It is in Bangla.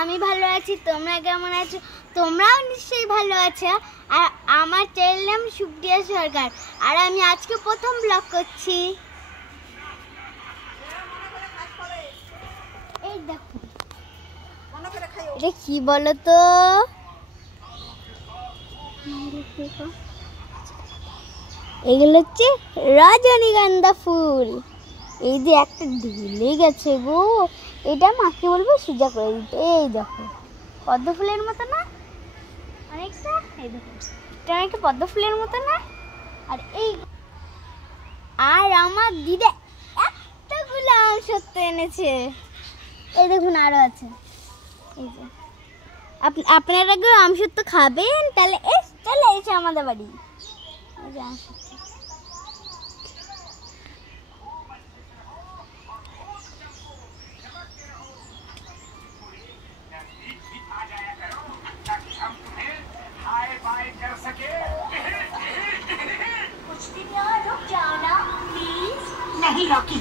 আমি ভালো আছি, তোমরা কেমন আছো? তোমরাও নিশ্চয়ই ভালো আছো। আর আমার চ্যানেল নাম সুপ্রিয়া সরকার, আর আমি আজকে প্রথম ব্লগ করছি। এই দেখো, এটা কি বলো তো? এগুলো হচ্ছে রজনীগন্ধা ফুল। এই যে একটা ঢুলে গেছে গো, এটা মাকে বলবো সোজা করে দিতে। এই দেখো, পদ্ম ফুলের মতো না অনেকটা? এই দেখো, এটা অনেকটা পদ্ম ফুলের মতো না? আর আমার দিদা এতগুলো আমসত্ব এনেছে। এই দেখুন আরো আছে। এই যে আপনারা কেউ আমসত্ব খাবেন? তাহলে চলে এসে আমাদের বাড়ি। এই যে আমসত্ব। कुछ दिन यहाँ रुक जाओ ना प्लीज। नहीं रॉकी।